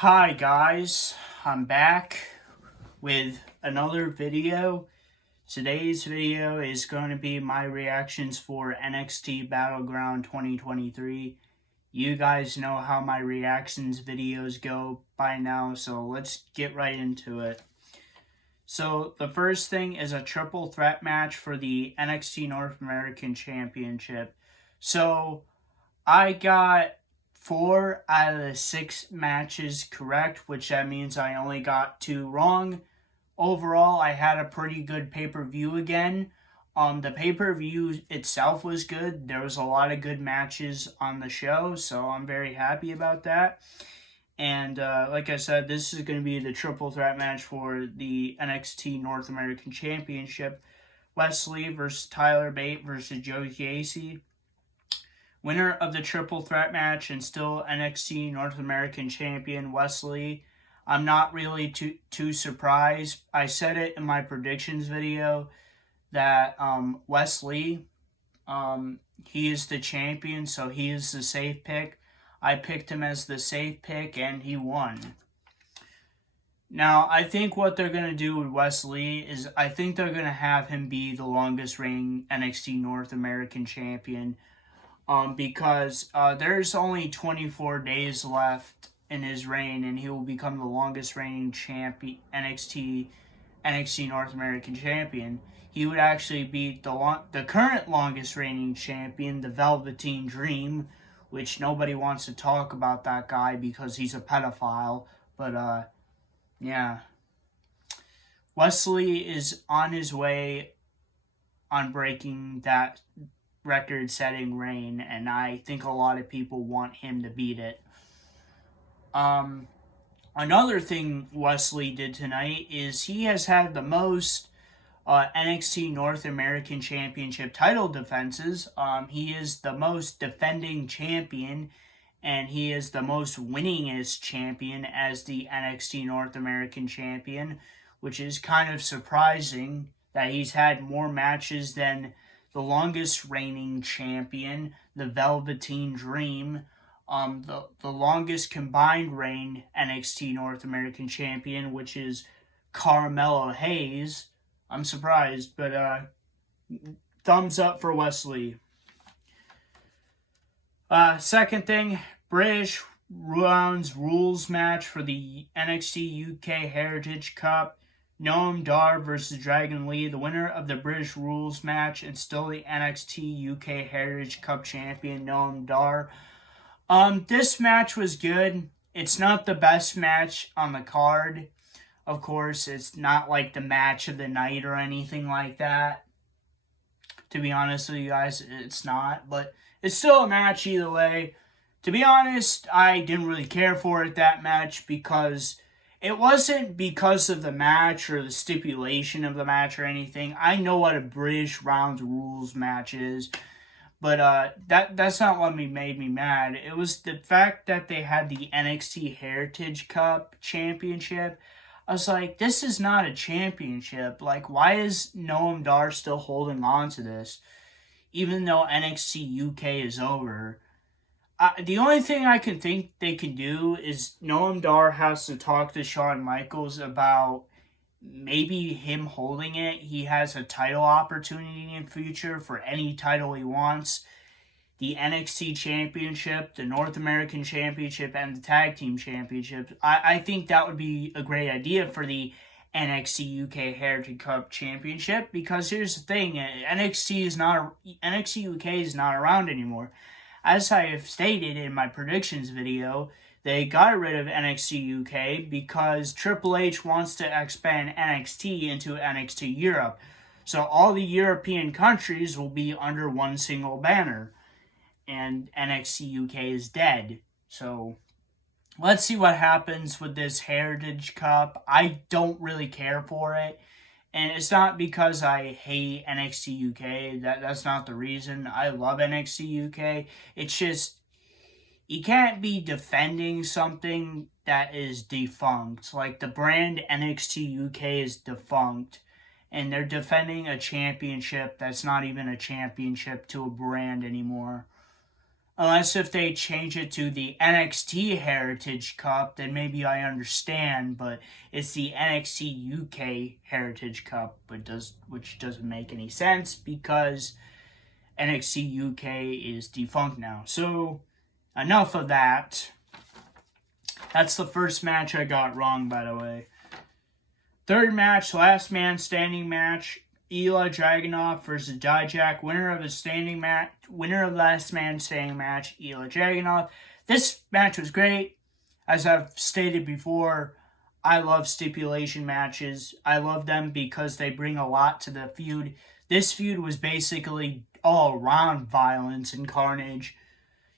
Hi guys, I'm back with another video. Today's video is going to be my reactions for NXT Battleground 2023. You guys know how my reactions videos go by now, so let's get right into it. So the first thing is a triple threat match for the NXT North American Championship. So I got 4 out of the 6 matches correct, which that means I only got 2 wrong. Overall, I had a pretty good pay-per-view again. The pay-per-view itself was good. There was a lot of good matches on the show, so I'm very happy about that. And like I said, this is going to be the triple threat match for the NXT North American Championship. Wesley versus Tyler Bate versus Joe Gacy. Winner of the triple threat match and still NXT North American Champion Wesley. I'm not really too surprised. I said it in my predictions video that Wesley, he is the champion, so he is the safe pick. I picked him as the safe pick, and he won. Now, I think what they're going to do with Wesley is I think they're going to have him be the longest reigning NXT North American Champion. Because there's only 24 days left in his reign, and he will become the longest reigning champion, NXT North American Champion. He would actually beat the current longest reigning champion, the Velveteen Dream, which nobody wants to talk about that guy because he's a pedophile. But yeah, Wesley is on his way on breaking that record-setting reign, and I think a lot of people want him to beat it. Another thing Wesley did tonight is he has had the most NXT North American Championship title defenses. He is the most defending champion, and he is the most winningest champion as the NXT North American Champion, which is kind of surprising that he's had more matches than the longest reigning champion, the Velveteen Dream, the longest combined reign NXT North American Champion, which is Carmelo Hayes. I'm surprised, but thumbs up for Wesley. Second thing, British Rounds Rules match for the NXT UK Heritage Cup. Noam Dar versus Dragon Lee, the winner of the British Rules match and still the NXT UK Heritage Cup champion, Noam Dar. This match was good. It's not the best match on the card. Of course, it's not like the match of the night or anything like that. To be honest with you guys, it's not. But it's still a match either way. To be honest, I didn't really care for it, that match, because it wasn't because of the match or the stipulation of the match or anything. I know what a British Rounds Rules match is, but that's not what made me mad. It was the fact that they had the NXT Heritage Cup Championship. I was like, this is not a championship. Like, why is Noam Dar still holding on to this, even though NXT UK is over? The only thing I can think they can do is Noam Dar has to talk to Shawn Michaels about maybe him holding it. He has a title opportunity in the future for any title he wants. The NXT Championship, the North American Championship, and the Tag Team Championships. I think that would be a great idea for the NXT UK Heritage Cup Championship, because here's the thing, NXT UK is not around anymore. As I have stated in my predictions video, they got rid of NXT UK because Triple H wants to expand NXT into NXT Europe. So all the European countries will be under one single banner. And NXT UK is dead. So let's see what happens with this Heritage Cup. I don't really care for it. And it's not because I hate NXT UK. That's not the reason. I love NXT UK. It's just, you can't be defending something that is defunct. Like, the brand NXT UK is defunct. And they're defending a championship that's not even a championship to a brand anymore. Unless if they change it to the NXT Heritage Cup, then maybe I understand, but it's the NXT UK Heritage Cup, which doesn't make any sense because NXT UK is defunct now. So, enough of that. That's the first match I got wrong, by the way. Third match, last man standing match. Ilya Dragunov versus Dijak, winner of last man standing match, Ilya Dragunov. This match was great. As I've stated before, I love stipulation matches. I love them because they bring a lot to the feud. This feud was basically all around violence and carnage.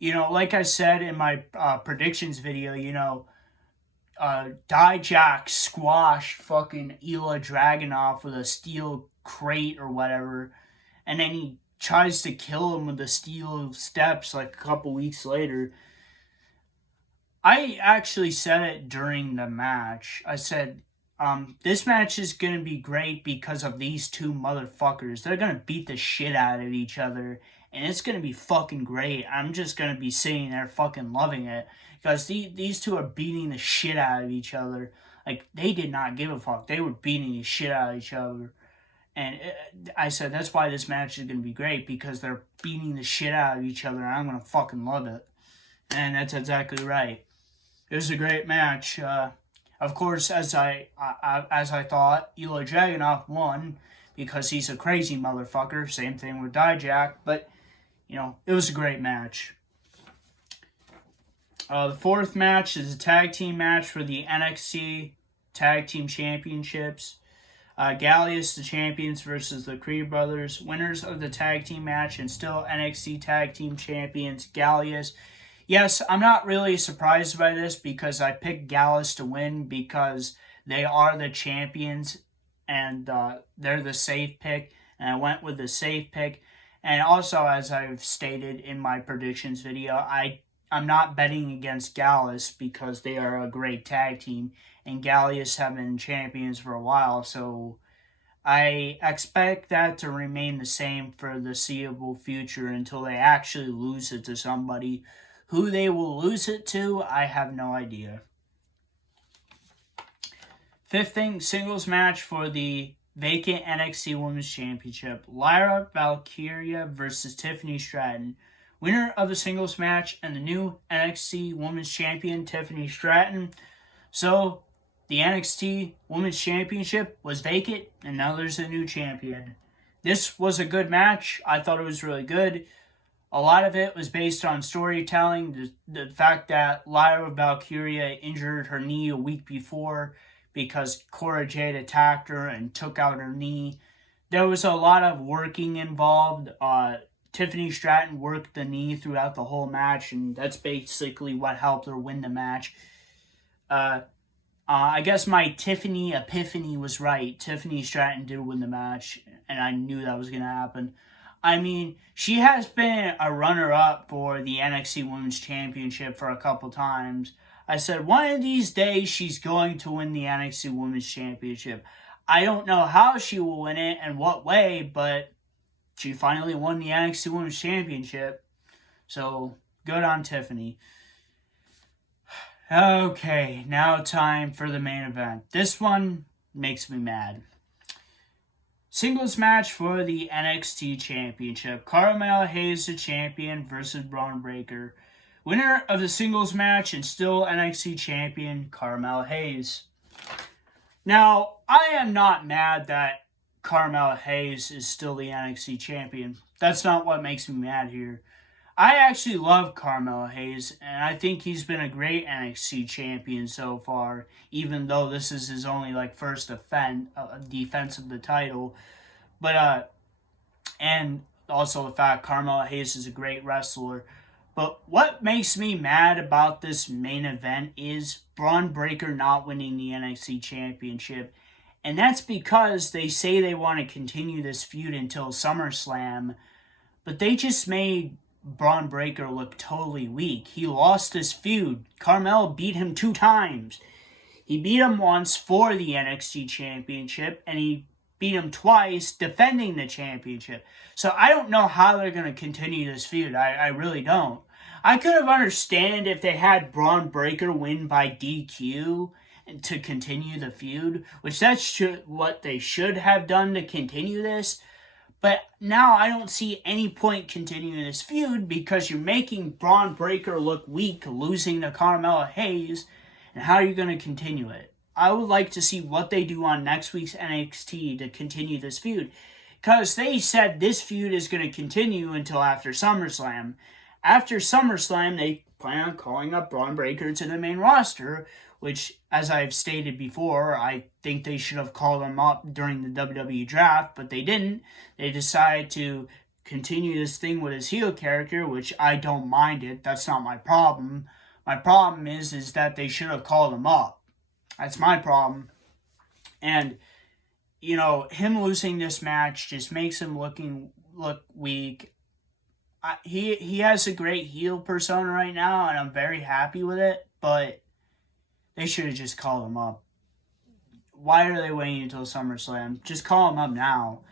Like I said in my predictions video, Dijak squashed fucking Ilya Dragunov with a steel crate or whatever, and then he tries to kill him with the steel steps like a couple weeks later. I actually said it during the match. I said, this match is going to be great because of these two motherfuckers. They're going to beat the shit out of each other, and it's going to be fucking great. I'm just going to be sitting there fucking loving it because these two are beating the shit out of each other. Like, they did not give a fuck. They were beating the shit out of each other. And I said, that's why this match is going to be great, because they're beating the shit out of each other, and I'm going to fucking love it. And that's exactly right. It was a great match. Of course, as I thought, Ilya Dragunov won, because he's a crazy motherfucker. Same thing with Dijak, but, it was a great match. The fourth match is a tag team match for the NXT Tag Team Championships. Gallius, the champions, versus the Creed brothers. Winners of the tag team match and still NXT Tag Team Champions, Gallius. Yes, I'm not really surprised by this because I picked Gallus to win because they are the champions and they're the safe pick. And I went with the safe pick. And also, as I've stated in my predictions video, I'm not betting against Gallus because they are a great tag team. And Gallius have been champions for a while, so I expect that to remain the same for the foreseeable future until they actually lose it to somebody. Who they will lose it to, I have no idea. Fifth thing, singles match for the vacant NXT Women's Championship. Lyra Valkyria versus Tiffany Stratton. Winner of the singles match and the new NXT Women's Champion, Tiffany Stratton. So, the NXT Women's Championship was vacant, and now there's a new champion. This was a good match. I thought it was really good. A lot of it was based on storytelling. The fact that Lyra Valkyria injured her knee a week before because Cora Jade attacked her and took out her knee. There was a lot of working involved. Tiffany Stratton worked the knee throughout the whole match, and that's basically what helped her win the match. I guess my Tiffany epiphany was right. Tiffany Stratton did win the match, and I knew that was going to happen. I mean, she has been a runner-up for the NXT Women's Championship for a couple times. I said, one of these days, she's going to win the NXT Women's Championship. I don't know how she will win it and what way, but she finally won the NXT Women's Championship. So, good on Tiffany. Okay, now time for the main event. This one makes me mad. Singles match for the NXT Championship. Carmel Hayes, the champion, versus Braun Breaker. Winner of the singles match and still NXT champion, Carmel Hayes. Now, I am not mad that Carmel Hayes is still the NXT champion. That's not what makes me mad here. I actually love Carmel Hayes, and I think he's been a great NXT champion so far, even though this is his only first defense of the title. But and also the fact Carmel Hayes is a great wrestler. But what makes me mad about this main event is Braun Breaker not winning the NXT championship. And that's because they say they want to continue this feud until SummerSlam, but they just made Braun Breaker look totally weak. He lost this feud. Carmel beat him 2 times. He beat him once for the NXT championship, and he beat him twice defending the championship. So I don't know how they're going to continue this feud. I really don't. I could have understand if they had Braun Breaker win by DQ to continue the feud, which that's what they should have done to continue this. But now I don't see any point continuing this feud because you're making Braun Breaker look weak, losing to Carmelo Hayes, and how are you going to continue it? I would like to see what they do on next week's NXT to continue this feud, because they said this feud is going to continue until after SummerSlam. After SummerSlam, they plan on calling up Braun Breaker to the main roster, which, as I've stated before, I think they should have called him up during the WWE draft, but they didn't. They decided to continue this thing with his heel character, which I don't mind it. That's not my problem. My problem is that they should have called him up. That's my problem. And, you know, him losing this match just makes him look weak. He has a great heel persona right now, and I'm very happy with it, but they should have just called him up. Why are they waiting until SummerSlam? Just call him up now.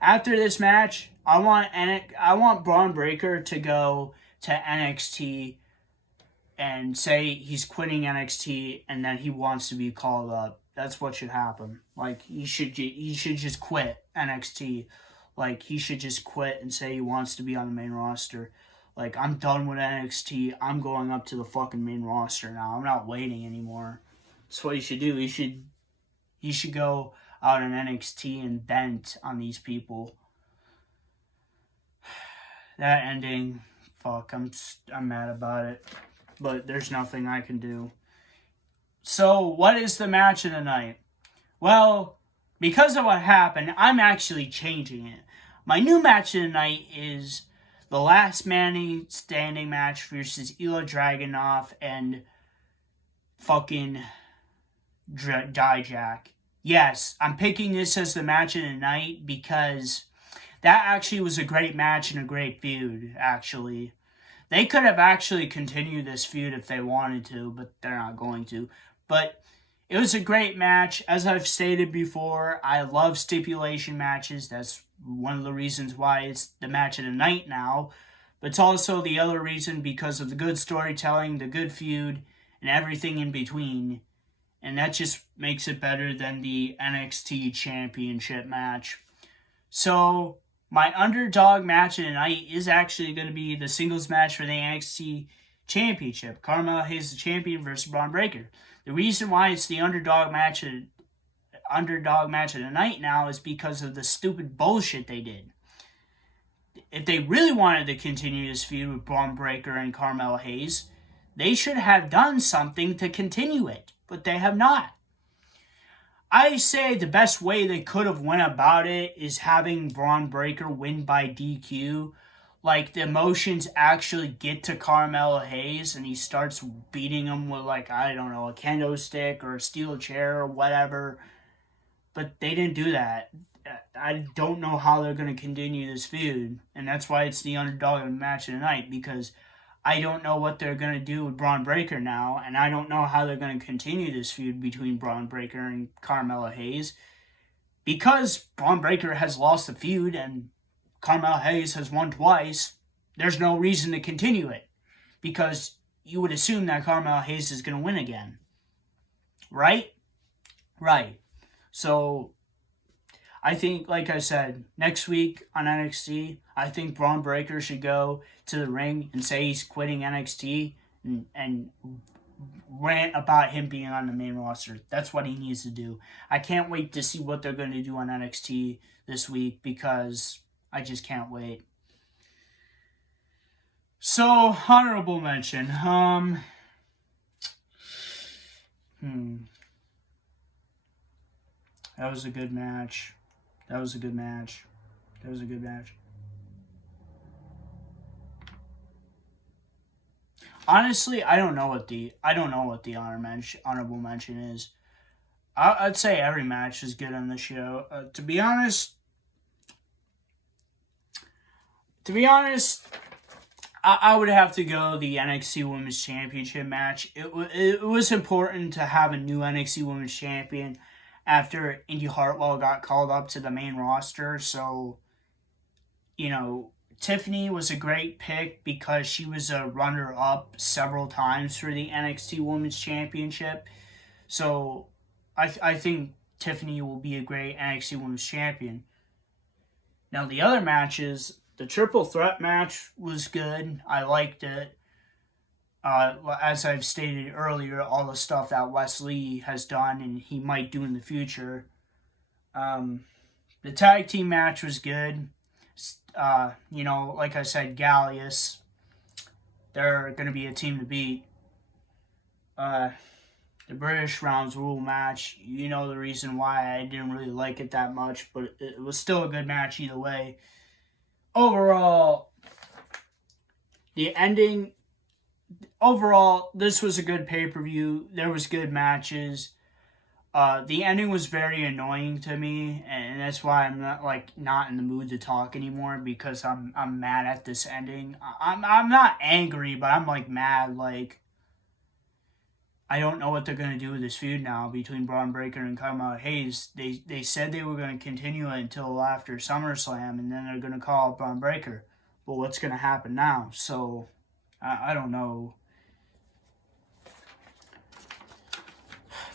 After this match, I want Braun Breaker to go to NXT and say he's quitting NXT and that he wants to be called up. That's what should happen. Like, he should just quit NXT. Like, he should just quit and say he wants to be on the main roster. Like, I'm done with NXT. I'm going up to the fucking main roster now. I'm not waiting anymore. That's what he should do. He should go out in NXT and vent on these people. That ending, fuck, I'm mad about it. But there's nothing I can do. So, what is the match of the night? Well, because of what happened, I'm actually changing it. My new match of the night is the last man standing match versus Ilya Dragunov and fucking Dijak. Yes, I'm picking this as the match of the night because that actually was a great match and a great feud, actually. They could have actually continued this feud if they wanted to, but they're not going to. But it was a great match. As I've stated before, I love stipulation matches. That's one of the reasons why it's the match of the night now. But it's also the other reason because of the good storytelling, the good feud, and everything in between. And that just makes it better than the NXT Championship match. So, my underdog match of the night is actually going to be the singles match for the NXT Championship. Carmelo Hayes, the champion, versus Braun Breaker. The reason why it's the underdog match of the night now is because of the stupid bullshit they did. If they really wanted to continue this feud with Braun Breaker and Carmelo Hayes, they should have done something to continue it, but they have not. I say the best way they could have went about it is having Braun Breaker win by DQ. Like, the emotions actually get to Carmelo Hayes and he starts beating him with, like, I don't know, a kendo stick or a steel chair or whatever. But they didn't do that. I don't know how they're going to continue this feud. And that's why it's the underdog match of the night, because I don't know what they're going to do with Braun Breaker now, and I don't know how they're going to continue this feud between Braun Breaker and Carmelo Hayes, because Braun Breaker has lost the feud and Carmelo Hayes has won twice. There's no reason to continue it, because you would assume that Carmelo Hayes is going to win again. Right? Right. So, I think, like I said, next week on NXT, I think Braun Breaker should go to the ring and say he's quitting NXT and rant about him being on the main roster. That's what he needs to do. I can't wait to see what they're going to do on NXT this week because I just can't wait. So, honorable mention. That was a good match. That was a good match. Honestly, I don't know what the honorable mention is. I'd say every match is good on the show. To be honest, I would have to go the NXT Women's Championship match. It was important to have a new NXT Women's Champion after Indy Hartwell got called up to the main roster. So, Tiffany was a great pick because she was a runner-up several times for the NXT Women's Championship. So I think Tiffany will be a great NXT Women's Champion. Now, the other matches, the triple threat match was good. I liked it. As I've stated earlier, all the stuff that Wesley has done and he might do in the future. The tag team match was good. Like I said, Gallius, they're going to be a team to beat. The British Rounds Rule match, you know the reason why I didn't really like it that much, but it was still a good match either way. Overall, this was a good pay-per-view. There was good matches. The ending was very annoying to me, and that's why I'm not in the mood to talk anymore, because I'm mad at this ending. I'm not angry, but I'm mad. I don't know what they're gonna do with this feud now between Braun Breaker and Carmelo Hayes. They said they were gonna continue it until after SummerSlam, and then they're gonna call Braun Breaker. But what's gonna happen now? So I don't know.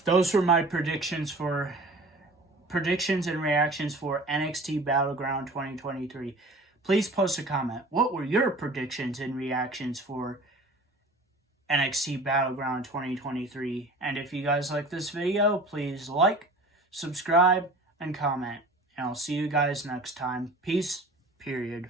Those were my predictions and reactions for NXT Battleground 2023. Please post a comment. What were your predictions and reactions for NXT Battleground 2023? And if you guys like this video, please like, subscribe, and comment. And I'll see you guys next time. Peace, period.